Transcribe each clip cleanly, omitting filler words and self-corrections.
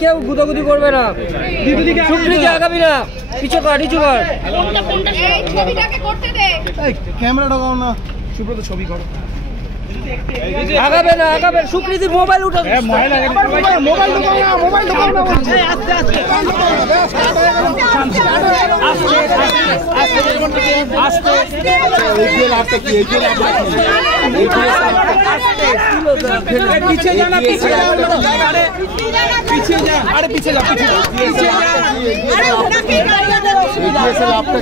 কেউ গুদাগুদি করবে না, সুপ্রিতি আগাবি না, পিছু কর নিচু কর। ক্যামেরা ঢোকাও না, সুব্রত ছবি করো। আগাবে না, আগাবে। সুপ্রীতির মোবাইল উঠা, মোবাইল ঢোকাও না, মোবাইল ঢোকাও না। আস্তে আস্তে পিছিয়ে যা না, পিছিয়ে যা, পিছিয়ে যা, আরে পিছিয়ে যা, পিছিয়ে যা।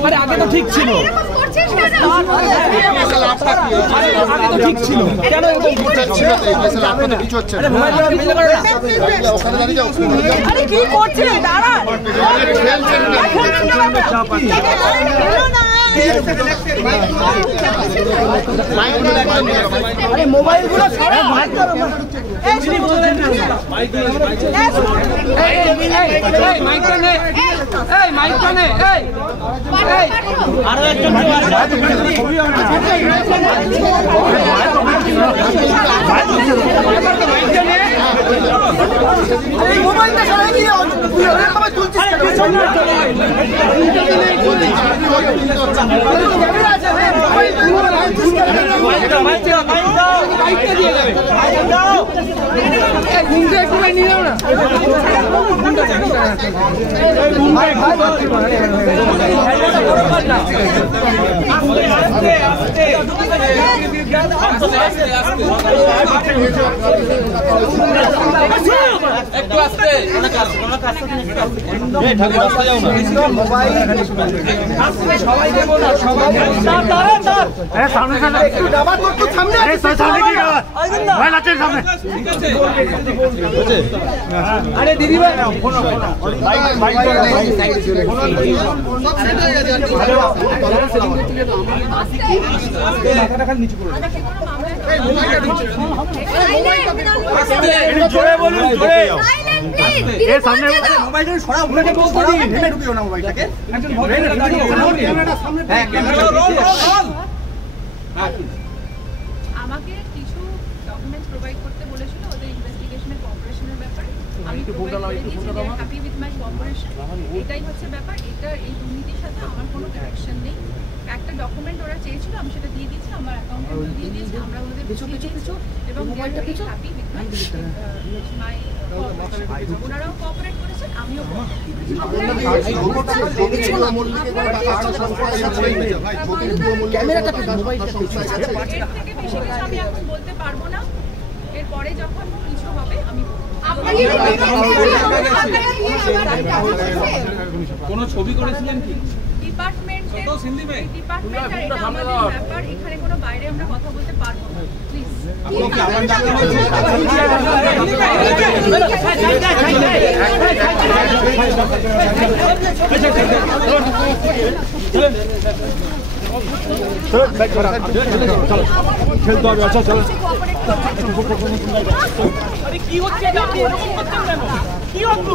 আরে আগে তো ঠিক ছিল, আগে তো ঠিক ছিল, কেন ওখানে দাঁড়িয়ে যাও। আরে কি করছিস? দাঁড়া, আরে মোবাইল গুলো সরা। মাইকটা নে, এই মাইকটা নে, এই আরো একজন মোবাইলটা সরাই দিয়ে তুলছিস। একটু আস্তে, সবাই দেবো না, সবাই আরে দিদি ভাই আমাকে কিছু ডকুমেন্টস প্রোভাইড করতে বলেছিল ওদের ইনভেস্টিগেশনের কোঅপারেশনের ব্যাপারে। আমি হ্যাপি উইথ মাই কোঅপারেশন, এটাই হচ্ছে ব্যাপার। এটা এই দুর্নীতির সাথে আমার কোনো কানেকশন নেই। একটা ডকুমেন্ট ওরা চেয়েছিল, আমি সেটা দিয়ে দিয়েছি, আমার অ্যাকাউন্টে দিয়ে দিয়েছি, আমরা ওদের কিছু এবং হ্যাপি উইথ মাই কোঅপারেশন। ওনারাও কোঅপারেট করেছেন, আমিও ক্যামেরাটা থেকে বেশি কিছু আমি এখন বলতে পারবো না। এরপরে যখন কিছু হবে আমি কোন ছবি করেছিলেন কি? ডিপার্টমেন্টের ব্যাপার, এখানে কোনো বাইরে আমরা কথা বলতে পারবো না, প্লিজ। কি হচ্ছে? কি হচ্ছে?